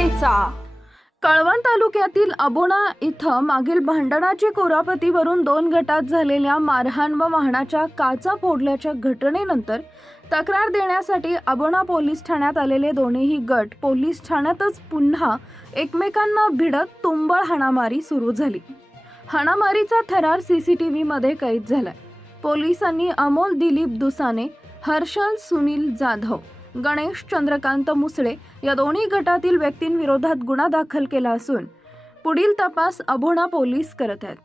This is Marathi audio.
घटनेचा। कळवण तालुक्यातील अबोणा इथं मागील भांडणाची कुरापतीवरून 2 गटात झालेल्या मारहाण व वाहनाच्या काचा फोडल्याच्या घटनेनंतर तक्रार देण्यासाठी अबोणा पोलीस ठाण्यात आलेले दोन्ही गट पोलीस ठाण्यातच पुन्हा एकमेकांना भिडत तुंबळ हाणामारी सुरू झाली। हाणामारीचा थरार सीसीटीव्ही मध्ये कैद झालाय। पोलिसांनी अमोल दिलीप दुसाने, हर्षल सुनील जाधव, गणेश चंद्रकांत मुसळे या दोन्ही गटातील व्यक्तींविरोधात गुन्हा दाखल केला असून पुढील तपास अबोणा पोलीस करत आहेत।